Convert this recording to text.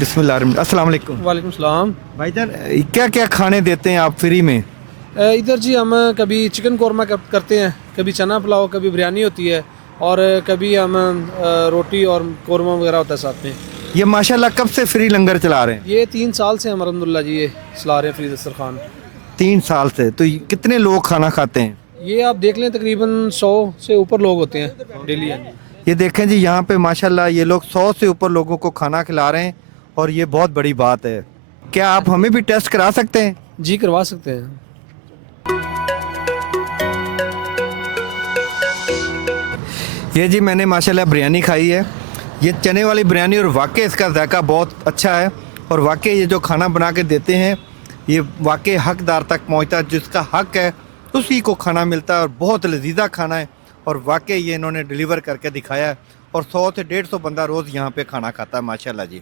बिस्मिल्लाह, अस्सलाम वालेकुम। वालेकुम सलाम। भाईजान, क्या क्या खाने देते हैं आप फ्री में? इधर जी हम कभी चिकन कौरमा करते हैं, कभी चना पुलाव, कभी बिरयानी होती है और कभी हम रोटी और कौरमा वगैरह होता है साथ में। ये माशाल्लाह कब से फ्री लंगर चला रहे हैं? ये 3 साल से हम अलहमदुलिल्लाह जी ये चला रहे हैं फ्री दस्तरखान। 3 साल से। तो कितने लोग खाना खाते हैं? ये आप देख लें तकरीबन 100 से ऊपर लोग होते हैं डेली। ये देखें जी, यहाँ पे माशाल्लाह ये लोग 100 से ऊपर लोगों को खाना खिला रहे हैं और ये बहुत बड़ी बात है। क्या आप हमें भी टेस्ट करा सकते हैं? जी करवा सकते हैं। ये जी मैंने माशाल्लाह बिरयानी खाई है, ये चने वाली बिरयानी, और वाकई इसका जायका बहुत अच्छा है। और वाकई ये जो खाना बना के देते हैं ये वाकई हकदार तक पहुंचता है, जिसका हक है उसी को खाना मिलता है और बहुत लजीजा खाना है। और वाकई ये इन्होंने डिलीवर करके दिखाया है और 100 से 150 बंदा रोज़ यहाँ पे खाना खाता है माशाल्लाह जी।